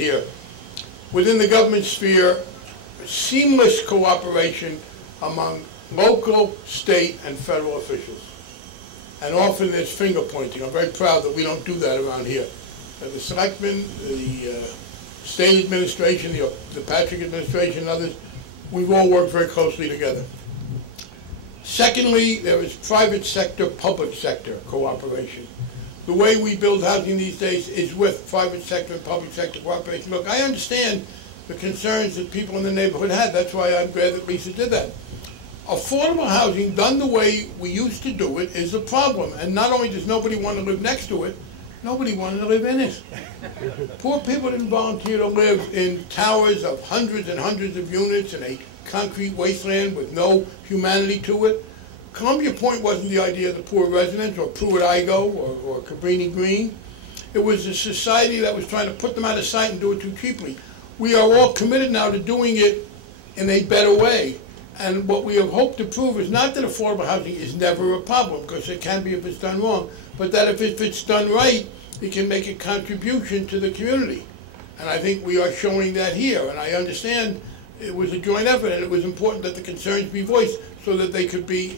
here. Within the government sphere, seamless cooperation among local, state, and federal officials. And often there's finger pointing. I'm very proud that we don't do that around here. The selectmen, the state administration, the Patrick administration, and others, we've all worked very closely together. Secondly, there is private sector, public sector cooperation. The way we build housing these days is with private sector and public sector cooperation. Look, I understand the concerns that people in the neighborhood had. That's why I'm glad that Lisa did that. Affordable housing done the way we used to do it is a problem. And not only does nobody want to live next to it, nobody wanted to live in it. Poor people didn't volunteer to live in towers of hundreds and hundreds of units in a concrete wasteland with no humanity to it. Columbia Point wasn't the idea of the poor residents, or Pruitt-Igoe, or Cabrini Green. It was a society that was trying to put them out of sight and do it too cheaply. We are all committed now to doing it in a better way. And what we have hoped to prove is not that affordable housing is never a problem, because it can be if it's done wrong, but that if it's done right, it can make a contribution to the community. And I think we are showing that here. And I understand it was a joint effort, and it was important that the concerns be voiced so that they could be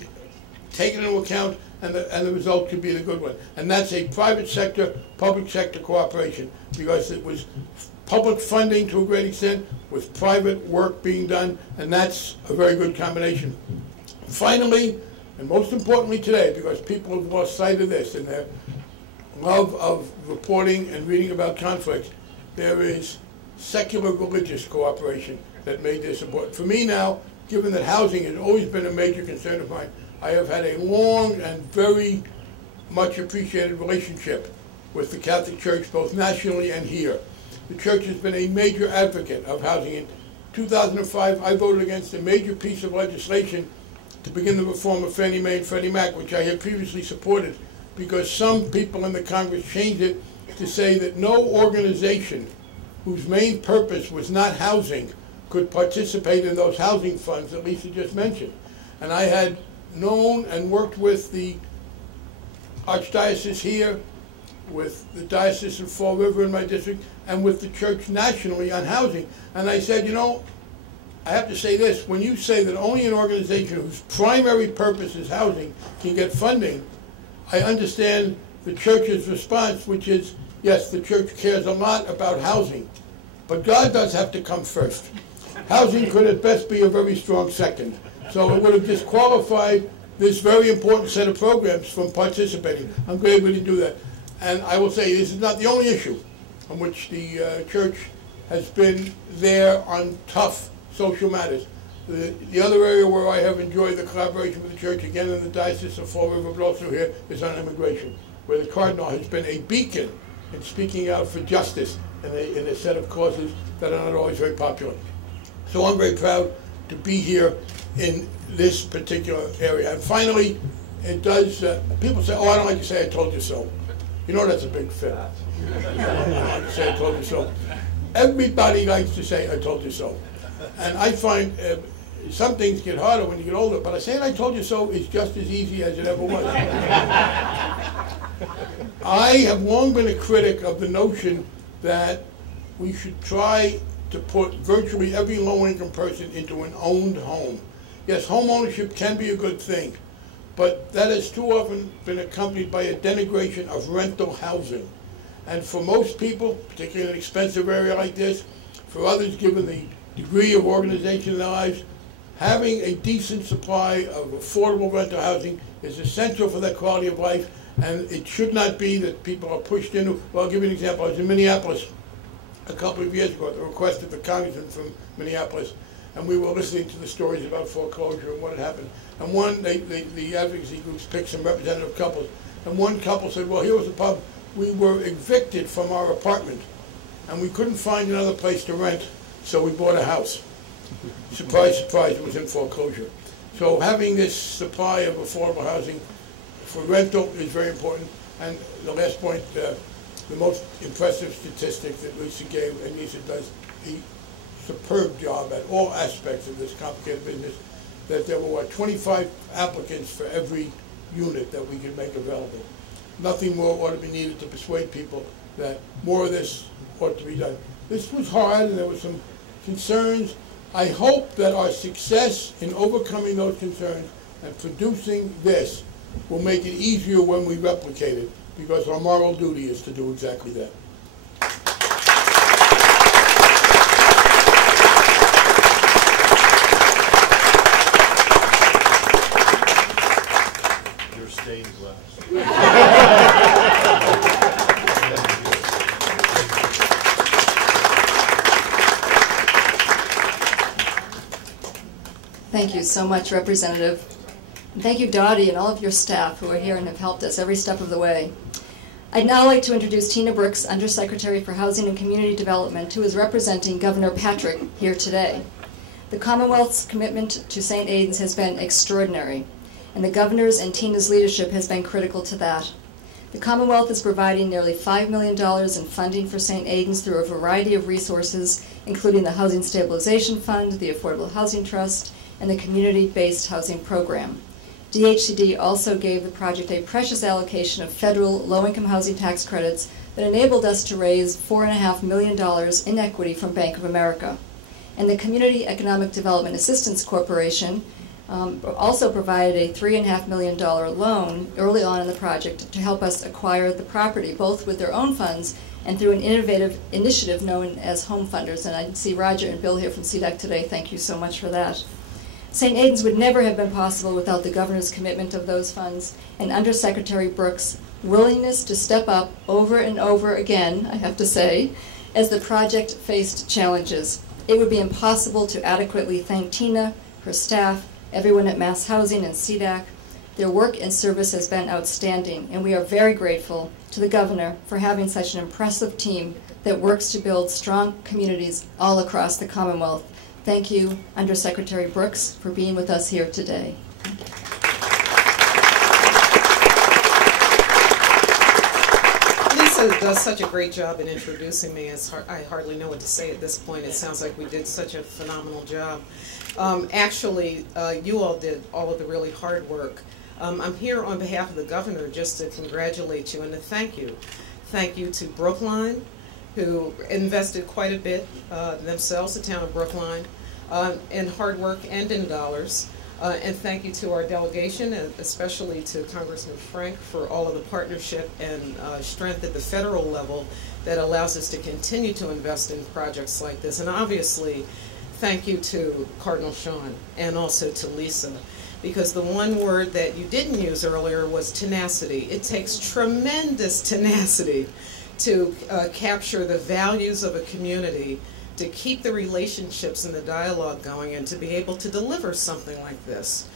taken into account and the result could be the good one. And that's a private sector, public sector cooperation, because it was public funding to a great extent with private work being done, and that's a very good combination. Finally, and most importantly today, because people have lost sight of this in their love of reporting and reading about conflicts, there is secular religious cooperation that made this important. For me now, given that housing has always been a major concern of mine, I have had a long and very much appreciated relationship with the Catholic Church, both nationally and here. The Church has been a major advocate of housing. In 2005, I voted against a major piece of legislation to begin the reform of Fannie Mae and Freddie Mac, which I had previously supported, because some people in the Congress changed it to say that no organization whose main purpose was not housing could participate in those housing funds that Lisa just mentioned. And I had known and worked with the Archdiocese here, with the Diocese of Fall River in my district, and with the Church nationally on housing. And I said, you know, I have to say this, when you say that only an organization whose primary purpose is housing can get funding, I understand the Church's response, which is, yes, the Church cares a lot about housing, but God does have to come first. Housing could at best be a very strong second. So it would have disqualified this very important set of programs from participating. I'm glad we didn't do that. And I will say this is not the only issue on which the Church has been there on tough social matters. The other area where I have enjoyed the collaboration with the Church, again in the Diocese of Fall River, but also here, is on immigration, where the Cardinal has been a beacon in speaking out for justice in a set of causes that are not always very popular. So I'm very proud to be here in this particular area. And finally, it does, people say, oh, I don't like to say I told you so. You know that's a big fit. I don't like to say I told you so. Everybody likes to say I told you so. And I find some things get harder when you get older, but saying I told you so is just as easy as it ever was. I have long been a critic of the notion that we should try to put virtually every low-income person into an owned home. Yes, home ownership can be a good thing, but that has too often been accompanied by a denigration of rental housing. And for most people, particularly in an expensive area like this, for others, given the degree of organization in their lives, having a decent supply of affordable rental housing is essential for their quality of life, and it should not be that people are pushed into. Well, I'll give you an example. I was in Minneapolis a couple of years ago at the request of the congressman from Minneapolis, and we were listening to the stories about foreclosure and what had happened. And the advocacy groups picked some representative couples, and one couple said, well, here was the problem. We were evicted from our apartment, and we couldn't find another place to rent, so we bought a house. Surprise, surprise, it was in foreclosure. So having this supply of affordable housing for rental is very important. And the last point, the most impressive statistic that Lisa gave, and Lisa does a superb job at all aspects of this complicated business, that there were 25 applicants for every unit that we could make available. Nothing more ought to be needed to persuade people that more of this ought to be done. This was hard and there were some concerns. I hope that our success in overcoming those concerns and producing this will make it easier when we replicate it, because our moral duty is to do exactly that. Your stained glass. Thank you so much, Representative. And thank you, Dottie, and all of your staff who are here and have helped us every step of the way. I'd now like to introduce Tina Brooks, Undersecretary for Housing and Community Development, who is representing Governor Patrick here today. The Commonwealth's commitment to St. Aidan's has been extraordinary, and the Governor's and Tina's leadership has been critical to that. The Commonwealth is providing nearly $5 million in funding for St. Aidan's through a variety of resources, including the Housing Stabilization Fund, the Affordable Housing Trust, and the Community-Based Housing Program. DHCD also gave the project a precious allocation of federal low-income housing tax credits that enabled us to raise $4.5 million in equity from Bank of America. And the Community Economic Development Assistance Corporation also provided a $3.5 million loan early on in the project to help us acquire the property, both with their own funds and through an innovative initiative known as Home Funders. And I see Roger and Bill here from CDEC today. Thank you so much for that. St. Aidan's would never have been possible without the Governor's commitment of those funds and Undersecretary Brooks' willingness to step up over and over again, I have to say, as the project faced challenges. It would be impossible to adequately thank Tina, her staff, everyone at Mass Housing and CDEC. Their work and service has been outstanding, and we are very grateful to the Governor for having such an impressive team that works to build strong communities all across the Commonwealth. Thank you, Undersecretary Brooks, for being with us here today. Lisa does such a great job in introducing me. I hardly know what to say at this point. It sounds like we did such a phenomenal job. Actually, you all did all of the really hard work. I'm here on behalf of the Governor just to congratulate you and to thank you. Thank you to Brookline, who invested quite a bit themselves, the town of Brookline, in hard work and in dollars. And thank you to our delegation, and especially to Congressman Frank for all of the partnership and strength at the federal level that allows us to continue to invest in projects like this. And obviously, thank you to Cardinal Sean and also to Lisa, because the one word that you didn't use earlier was tenacity. It takes tremendous tenacity to capture the values of a community, to keep the relationships and the dialogue going, and to be able to deliver something like this.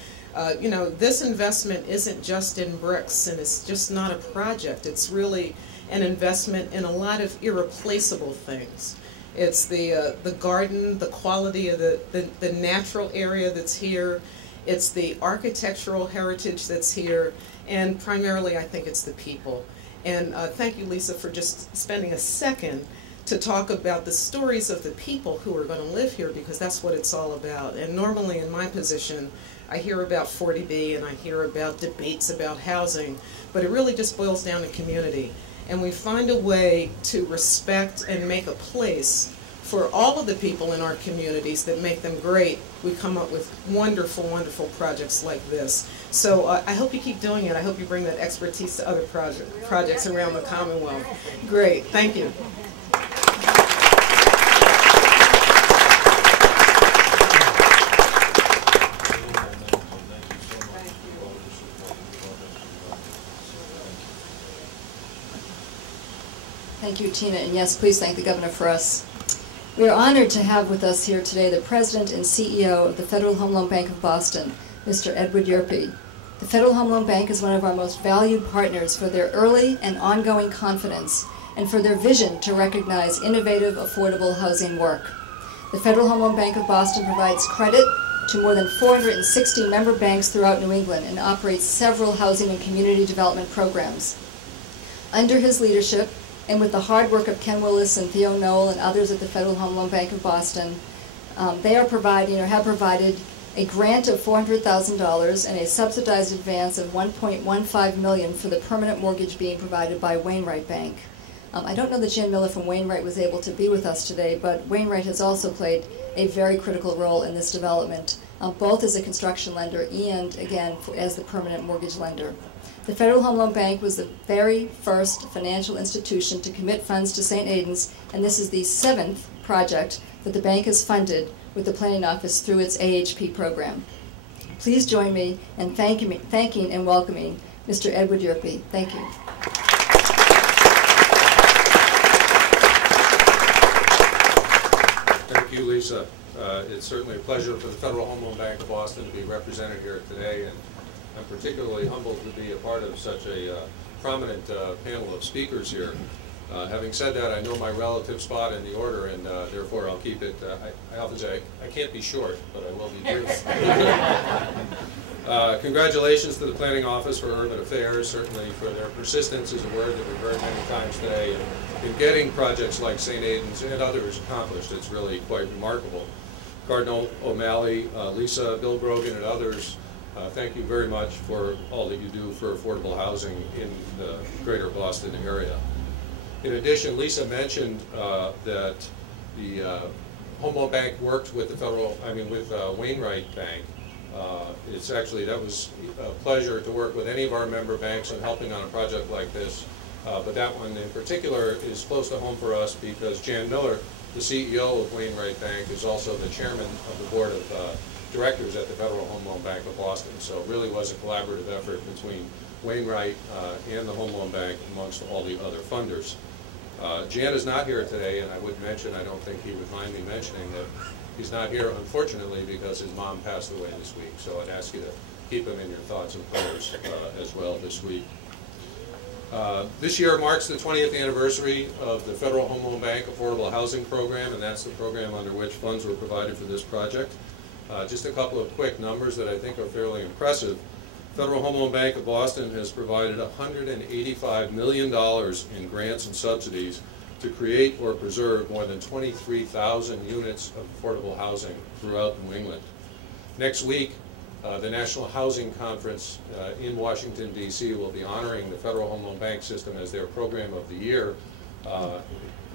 You know, this investment isn't just in bricks, and it's just not a project. It's really an investment in a lot of irreplaceable things. It's the garden, the quality of the natural area that's here. It's the architectural heritage that's here, and primarily I think it's the people. And thank you, Lisa, for just spending a second to talk about the stories of the people who are going to live here, because that's what it's all about. And normally in my position, I hear about 40B and I hear about debates about housing, but it really just boils down to community. And we find a way to respect and make a place for all of the people in our communities that make them great. We come up with wonderful, wonderful projects like this. So I hope you keep doing it. I hope you bring that expertise to other projects around the Commonwealth. Great, thank you. Thank you, Tina, and yes, please thank the Governor for us. We are honored to have with us here today the President and CEO of the Federal Home Loan Bank of Boston, Mr. Edward Yerpe. The Federal Home Loan Bank is one of our most valued partners for their early and ongoing confidence and for their vision to recognize innovative, affordable housing work. The Federal Home Loan Bank of Boston provides credit to more than 460 member banks throughout New England and operates several housing and community development programs. Under his leadership, and with the hard work of Ken Willis and Theo Knoll and others at the Federal Home Loan Bank of Boston, they are providing, or have provided, a grant of $400,000 and a subsidized advance of $1.15 million for the permanent mortgage being provided by Wainwright Bank. I don't know that Jan Miller from Wainwright was able to be with us today, but Wainwright has also played a very critical role in this development, both as a construction lender and, again, as the permanent mortgage lender. The Federal Home Loan Bank was the very first financial institution to commit funds to St. Aidan's, and this is the 7th project that the bank has funded with the planning office through its AHP program. Please join me in thanking and welcoming Mr. Edward Yerpe. Thank you. Thank you, Lisa. It's certainly a pleasure for the Federal Home Loan Bank of Boston to be represented here today, and I'm particularly humbled to be a part of such a prominent panel of speakers here. Having said that, I know my relative spot in the order, and therefore I'll keep it. I often say I can't be short, but I will be brief. Congratulations to the Planning Office for Urban Affairs, certainly for their persistence is a word that we've heard many times today, in getting projects like St. Aidan's and others accomplished. It's really quite remarkable. Cardinal O'Malley, Lisa, Bill Brogan, and others, thank you very much for all that you do for affordable housing in the greater Boston area. In addition, Lisa mentioned that the Home Loan Bank worked with the with Wainwright Bank. That was a pleasure to work with any of our member banks on helping on a project like this. But that one in particular is close to home for us because Jan Miller, the CEO of Wainwright Bank, is also the chairman of the board of directors at the Federal Home Loan Bank of Boston. So it really was a collaborative effort between Wainwright and the Home Loan Bank amongst all the other funders. Jan is not here today, and I would mention, I don't think he would mind me mentioning that he's not here, unfortunately, because his mom passed away this week. So I'd ask you to keep him in your thoughts and prayers as well this week. This year marks the 20th anniversary of the Federal Home Loan Bank Affordable Housing Program, and that's the program under which funds were provided for this project. Just a couple of quick numbers that I think are fairly impressive. Federal Home Loan Bank of Boston has provided $185 million in grants and subsidies to create or preserve more than 23,000 units of affordable housing throughout New England. Next week, the National Housing Conference in Washington, D.C. will be honoring the Federal Home Loan Bank System as their program of the year,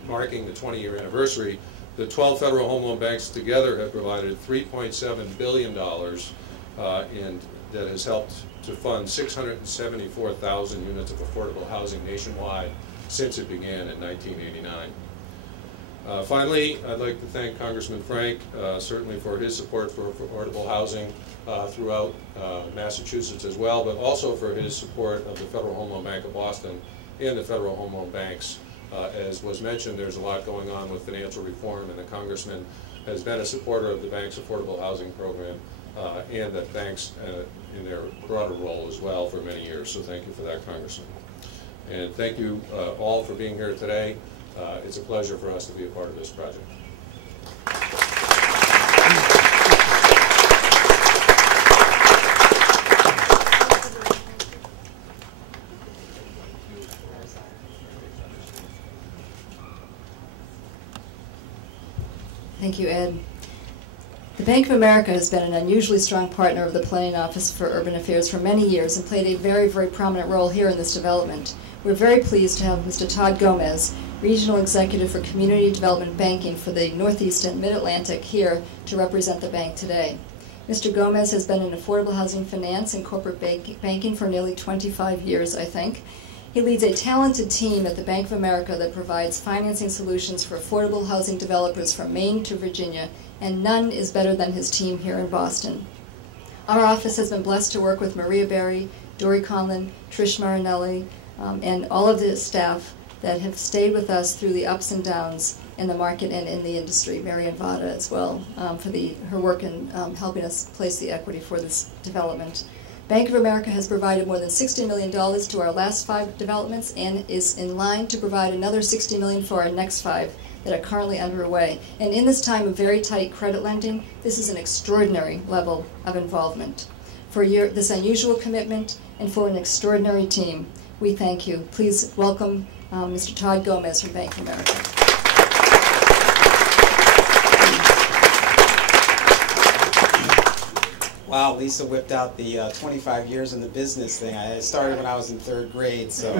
marking the 20-year anniversary. The 12 federal home loan banks together have provided $3.7 billion and that has helped to fund 674,000 units of affordable housing nationwide since it began in 1989. Finally, I'd like to thank Congressman Frank, certainly for his support for affordable housing throughout Massachusetts as well, but also for his support of the Federal Home Loan Bank of Boston and the federal home loan banks. As was mentioned, there's a lot going on with financial reform, and the Congressman has been a supporter of the bank's affordable housing program and the banks in their broader role as well for many years. So thank you for that, Congressman. And thank you all for being here today. It's a pleasure for us to be a part of this project. Thank you, Ed. The Bank of America has been an unusually strong partner of the Planning Office for Urban Affairs for many years and played a very, very prominent role here in this development. We're very pleased to have Mr. Todd Gomez, Regional Executive for Community Development Banking for the Northeast and Mid-Atlantic, here to represent the bank today. Mr. Gomez has been in affordable housing finance and corporate banking for nearly 25 years, I think. He leads a talented team at the Bank of America that provides financing solutions for affordable housing developers from Maine to Virginia, and none is better than his team here in Boston. Our office has been blessed to work with Maria Berry, Dory Conlon, Trish Marinelli, and all of the staff that have stayed with us through the ups and downs in the market and in the industry, Marian Vada as well, for her work in helping us place the equity for this development. Bank of America has provided more than $60 million to our last 5 developments and is in line to provide another $60 million for our next 5 that are currently underway. And in this time of very tight credit lending, this is an extraordinary level of involvement. For this unusual commitment and for an extraordinary team, we thank you. Please welcome Mr. Todd Gomez from Bank of America. Wow, Lisa whipped out the 25 years in the business thing. I started when I was in 3rd grade, so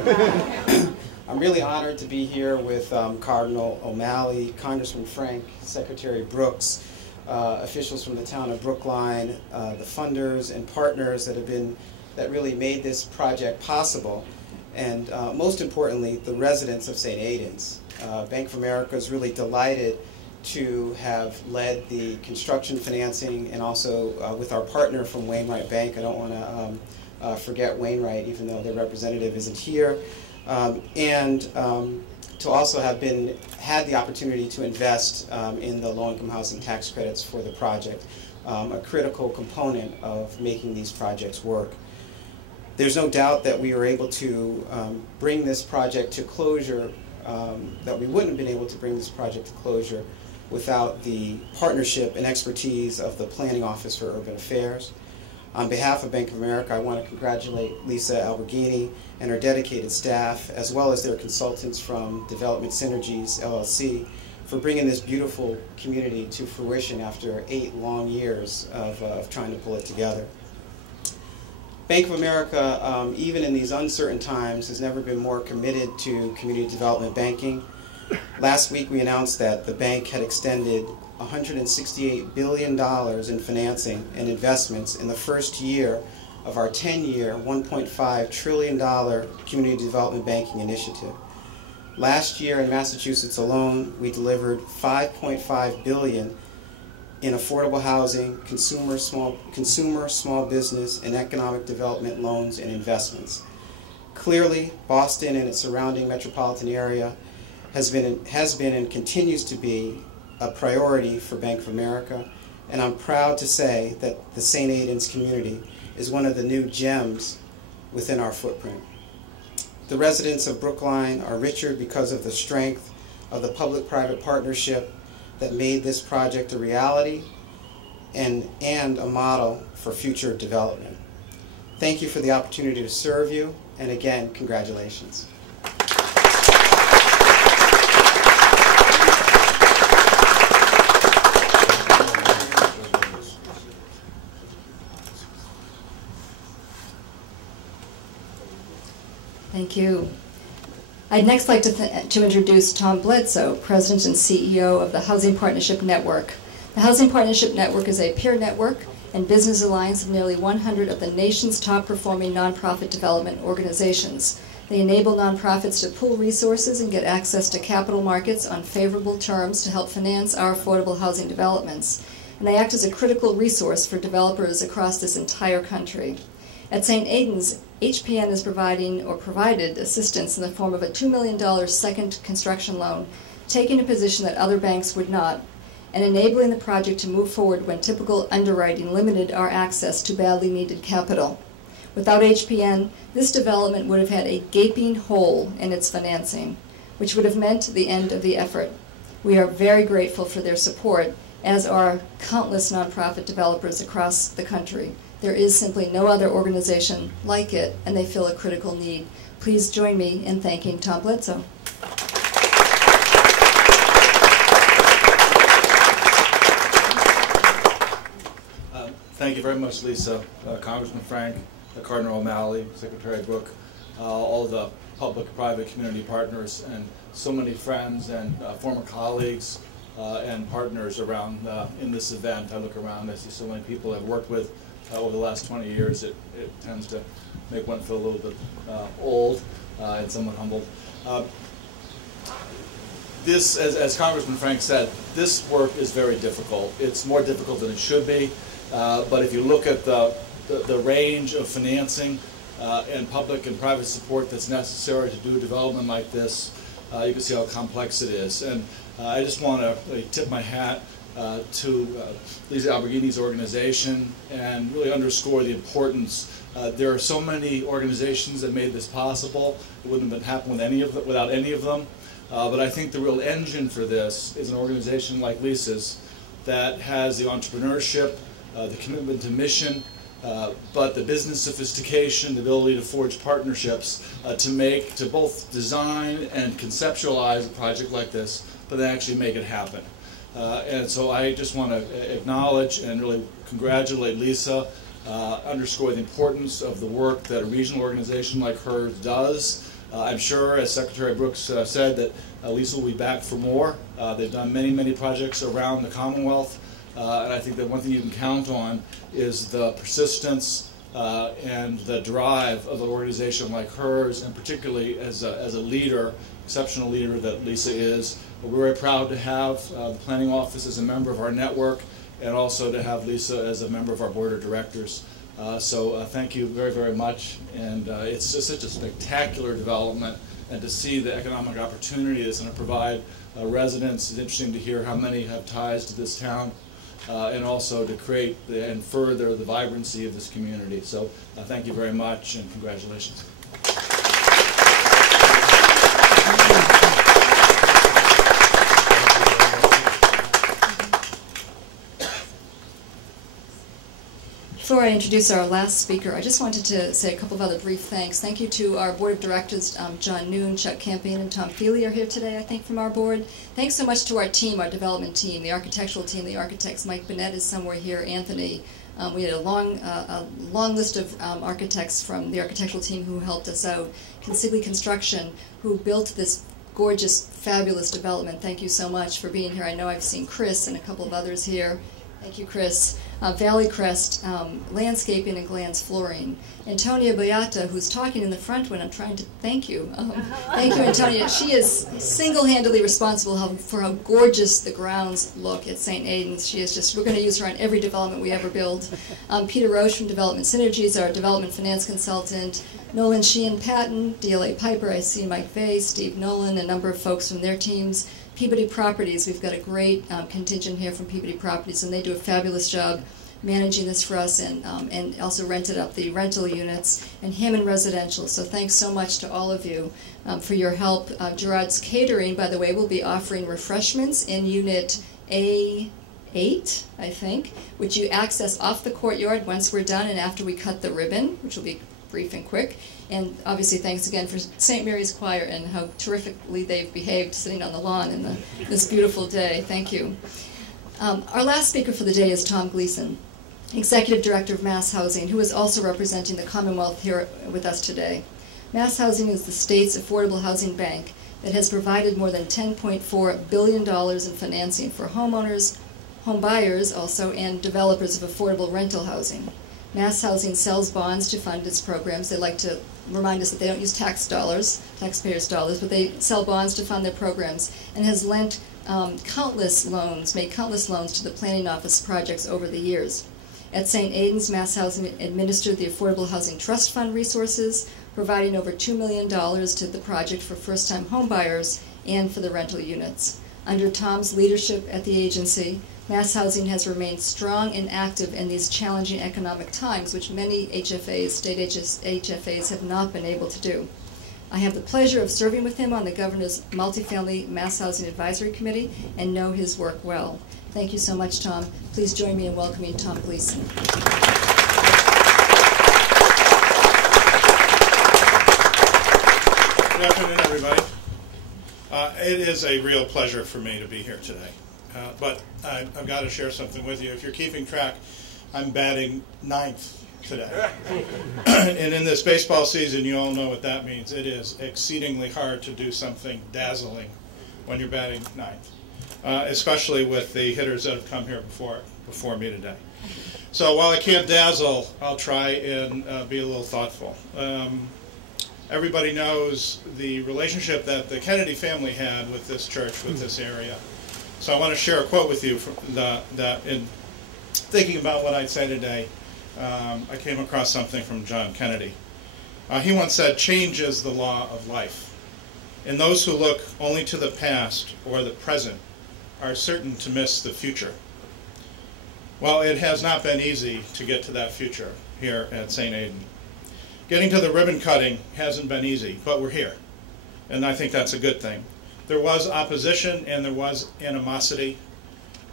I'm really honored to be here with Cardinal O'Malley, Congressman Frank, Secretary Brooks, officials from the town of Brookline, the funders and partners that really made this project possible, and most importantly, the residents of St. Aidan's. Bank of America is really delighted to have led the construction financing, and also with our partner from Wainwright Bank. I don't want to forget Wainwright, even though their representative isn't here, and to also have had the opportunity to invest in the low-income housing tax credits for the project, a critical component of making these projects work. There's no doubt that we were able to bring this project to closure, that we wouldn't have been able to bring this project to closure without the partnership and expertise of the Planning Office for Urban Affairs. On behalf of Bank of America, I want to congratulate Lisa Alberghini and her dedicated staff, as well as their consultants from Development Synergies, LLC, for bringing this beautiful community to fruition after 8 long years of trying to pull it together. Bank of America, even in these uncertain times, has never been more committed to community development banking. Last week we announced that the bank had extended $168 billion in financing and investments in the first year of our 10-year, $1.5 trillion community development banking initiative. Last year in Massachusetts alone, we delivered $5.5 billion in affordable housing, consumer, small business, and economic development loans and investments. Clearly, Boston and its surrounding metropolitan area has been and continues to be a priority for Bank of America, and I'm proud to say that the St. Aidan's community is one of the new gems within our footprint. The residents of Brookline are richer because of the strength of the public-private partnership that made this project a reality and a model for future development. Thank you for the opportunity to serve you, and again, congratulations. Thank you. I'd next like to introduce Tom Bledsoe, President and CEO of the Housing Partnership Network. The Housing Partnership Network is a peer network and business alliance of nearly 100 of the nation's top-performing nonprofit development organizations. They enable nonprofits to pool resources and get access to capital markets on favorable terms to help finance our affordable housing developments. And they act as a critical resource for developers across this entire country. At St. Aidan's, HPN is provided assistance in the form of a $2 million second construction loan, taking a position that other banks would not, and enabling the project to move forward when typical underwriting limited our access to badly needed capital. Without HPN, this development would have had a gaping hole in its financing, which would have meant the end of the effort. We are very grateful for their support, as are countless nonprofit developers across the country. There is simply no other organization like it, and they fill a critical need. Please join me in thanking Tom Bledsoe. Thank you very much, Lisa, Congressman Frank, Cardinal O'Malley, Secretary Brooke, all the public-private community partners, and so many friends and former colleagues and partners around in this event. I look around, I see so many people I've worked with over the last 20 years. It tends to make one feel a little bit old and somewhat humbled. This, as Congressman Frank said, this work is very difficult. It's more difficult than it should be, but if you look at the range of financing and public and private support that's necessary to do development like this, you can see how complex it is. And I just want to tip my hat to Lisa Alberghini's organization and really underscore the importance. There are so many organizations that made this possible. It wouldn't have happened without any of them. But I think the real engine for this is an organization like Lisa's that has the entrepreneurship, the commitment to mission, but the business sophistication, the ability to forge partnerships to both design and conceptualize a project like this, but then actually make it happen. And so I just want to acknowledge and really congratulate Lisa, underscore the importance of the work that a regional organization like hers does, I'm sure, as Secretary Brooks said, that Lisa will be back for more. They've done many, many projects around the Commonwealth, and I think that one thing you can count on is the persistence and the drive of an organization like hers, and particularly as a leader, exceptional leader that Lisa is. We're very proud to have the Planning Office as a member of our network, and also to have Lisa as a member of our Board of Directors. So thank you very, very much, and it's just such a spectacular development, and to see the economic opportunity it's going to provide residents. It's interesting to hear how many have ties to this town, and also to create and further the vibrancy of this community. So thank you very much, and congratulations. Before I introduce our last speaker, I just wanted to say a couple of other brief thanks. Thank you to our Board of Directors, John Noon, Chuck Campion, and Tom Feely are here today, I think, from our board. Thanks so much to our team, our development team, the architectural team, the architects. Mike Burnett is somewhere here, Anthony. We had a long list of architects from the architectural team who helped us out. Consigli Construction, who built this gorgeous, fabulous development. Thank you so much for being here. I know I've seen Chris and a couple of others here. Thank you, Chris. Valley Crest Landscaping and Glans Flooring. Antonia Beata, who's talking in the front when I'm trying to thank you. Thank you, Antonia. She is single-handedly responsible for how gorgeous the grounds look at St. Aidan's. She is just, we're going to use her on every development we ever build. Peter Roche from Development Synergies, our development finance consultant. Nolan Sheehan Patton, DLA Piper, I see Mike Vay, Steve Nolan, a number of folks from their teams. Peabody Properties, we've got a great contingent here from Peabody Properties, and they do a fabulous job managing this for us, and also rented up the rental units, and Hammond Residential. So thanks so much to all of you for your help. Gerard's Catering, by the way, will be offering refreshments in Unit A8, I think, which you access off the courtyard once we're done and after we cut the ribbon, which will be brief and quick. And obviously thanks again for St. Mary's Choir and how terrifically they've behaved sitting on the lawn in this beautiful day. Thank you. Our last speaker for the day is Tom Gleason, Executive Director of Mass Housing, who is also representing the Commonwealth here with us today. Mass Housing is the state's affordable housing bank that has provided more than $10.4 billion in financing for homeowners, home buyers also, and developers of affordable rental housing. Mass Housing sells bonds to fund its programs. They like to remind us that they don't use taxpayers' dollars, but they sell bonds to fund their programs, and has lent countless loans to the Planning Office projects over the years. At St. Aidan's, Mass Housing administered the Affordable Housing Trust Fund resources, providing over $2 million to the project for first-time homebuyers and for the rental units. Under Tom's leadership at the agency, Mass Housing has remained strong and active in these challenging economic times, which many HFAs, state HFAs, have not been able to do. I have the pleasure of serving with him on the Governor's Multifamily Mass Housing Advisory Committee and know his work well. Thank you so much, Tom. Please join me in welcoming Tom Gleason. Good afternoon, everybody. It is a real pleasure for me to be here today. But I've got to share something with you. If you're keeping track, I'm batting ninth today. And in this baseball season, you all know what that means. It is exceedingly hard to do something dazzling when you're batting ninth, especially with the hitters that have come here before me today. So while I can't dazzle, I'll try and be a little thoughtful. Everybody knows the relationship that the Kennedy family had with this church, with this area. So I want to share a quote with you from that in thinking about what I'd say today. I came across something from John Kennedy. He once said, "Change is the law of life, and those who look only to the past or the present are certain to miss the future." Well, it has not been easy to get to that future here at St. Aidan. Getting to the ribbon cutting hasn't been easy, but we're here, and I think that's a good thing. There was opposition and there was animosity,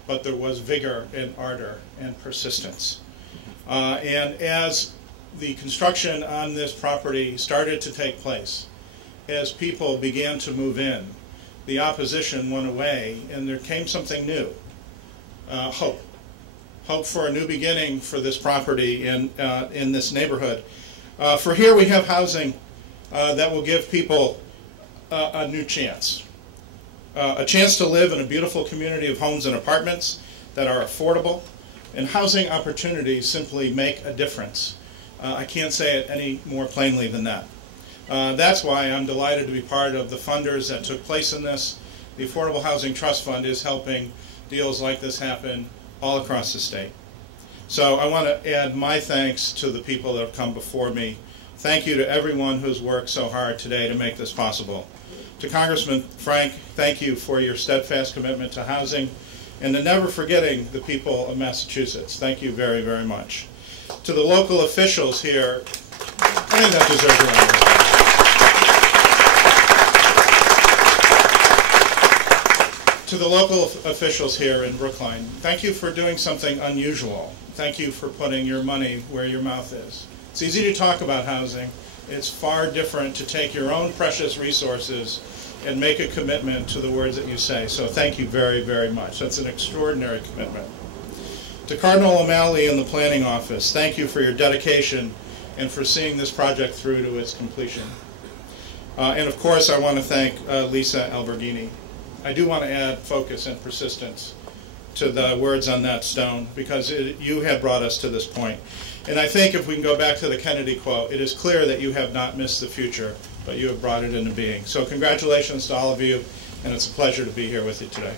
but there was vigor and ardor and persistence. And as the construction on this property started to take place, as people began to move in, the opposition went away and there came something new, hope. Hope for a new beginning for this property in this neighborhood. For here we have housing that will give people a new chance. A chance to live in a beautiful community of homes and apartments that are affordable, and housing opportunities simply make a difference. I can't say it any more plainly than that. That's why I'm delighted to be part of the funders that took place in this. The Affordable Housing Trust Fund is helping deals like this happen all across the state. So I want to add my thanks to the people that have come before me. Thank you to everyone who's worked so hard today to make this possible. To Congressman Frank, thank you for your steadfast commitment to housing, and to never forgetting the people of Massachusetts. Thank you very, very much. To the local officials here, I think that deserves a round of applause. To the local officials here in Brookline, thank you for doing something unusual. Thank you for putting your money where your mouth is. It's easy to talk about housing. It's far different to take your own precious resources and make a commitment to the words that you say. So thank you very, very much. That's an extraordinary commitment. To Cardinal O'Malley and the Planning Office, thank you for your dedication and for seeing this project through to its completion. And of course, I want to thank Lisa Alberghini. I do want to add focus and persistence to the words on that stone, because you had brought us to this point. And I think if we can go back to the Kennedy quote, it is clear that you have not missed the future, but you have brought it into being. So congratulations to all of you, and it's a pleasure to be here with you today.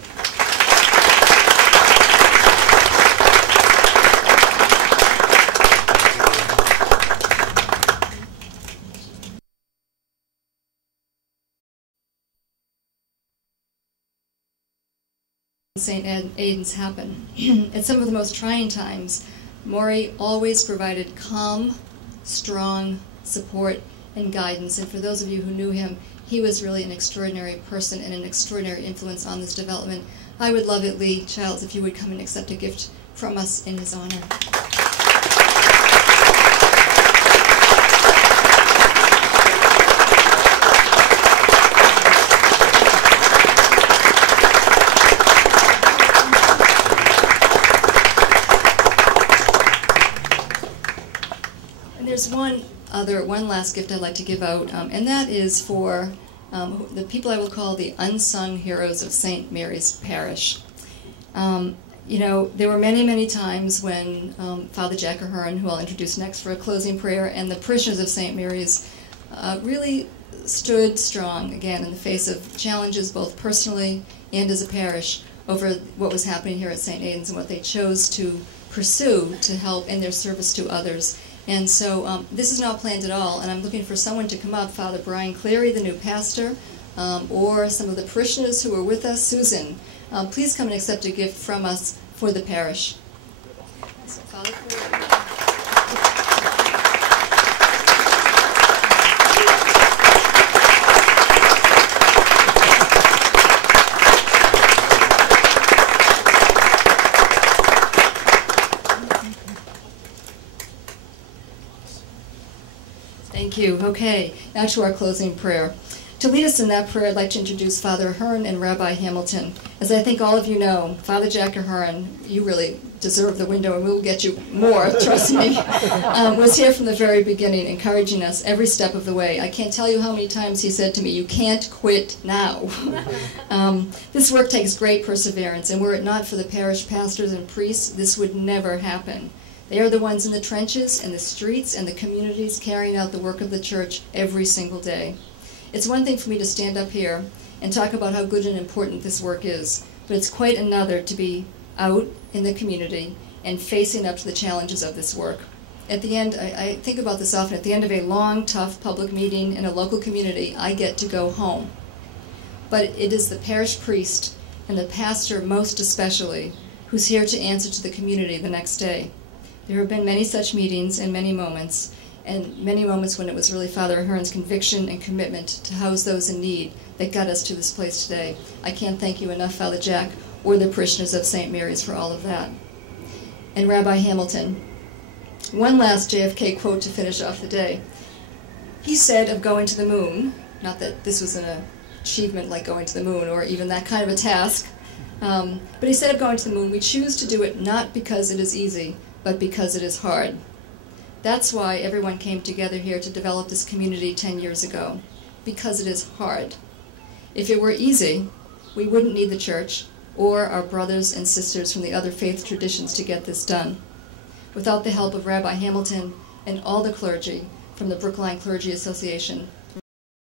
St. Aidan's happen. At some of the most trying times, Maury always provided calm, strong support and guidance. And for those of you who knew him, he was really an extraordinary person and an extraordinary influence on this development. I would love it, Lee Childs, if you would come and accept a gift from us in his honor. There's one last gift I'd like to give out, and that is for the people I will call the unsung heroes of St. Mary's Parish. You know, there were many, many times when Father Jack Ahern, who I'll introduce next for a closing prayer, and the parishioners of St. Mary's really stood strong, again, in the face of challenges both personally and as a parish over what was happening here at St. Aidan's and what they chose to pursue to help in their service to others. And so this is not planned at all, and I'm looking for someone to come up, Father Brian Cleary, the new pastor, or some of the parishioners who are with us. Susan, please come and accept a gift from us for the parish. So, Father Cleary. Thank you. Okay, now to our closing prayer. To lead us in that prayer, I'd like to introduce Father Ahern and Rabbi Hamilton. As I think all of you know, Father Jack Ahern, you really deserve the window, and we'll get you more, trust me, was here from the very beginning, encouraging us every step of the way. I can't tell you how many times he said to me, "You can't quit now." This work takes great perseverance, and were it not for the parish pastors and priests, this would never happen. They are the ones in the trenches, in the streets, and the communities carrying out the work of the church every single day. It's one thing for me to stand up here and talk about how good and important this work is, but it's quite another to be out in the community and facing up to the challenges of this work. At the end, I think about this often, at the end of a long, tough public meeting in a local community, I get to go home. But it is the parish priest, and the pastor most especially, who's here to answer to the community the next day. There have been many such meetings and many moments when it was really Father Ahern's conviction and commitment to house those in need that got us to this place today. I can't thank you enough, Father Jack, or the parishioners of St. Mary's for all of that. And Rabbi Hamilton, one last JFK quote to finish off the day. He said of going to the moon, not that this was an achievement like going to the moon or even that kind of a task, but he said of going to the moon, we choose to do it not because it is easy, but because it is hard. That's why everyone came together here to develop this community 10 years ago, because it is hard. If it were easy, we wouldn't need the church or our brothers and sisters from the other faith traditions to get this done. Without the help of Rabbi Hamilton and all the clergy from the Brookline Clergy Association,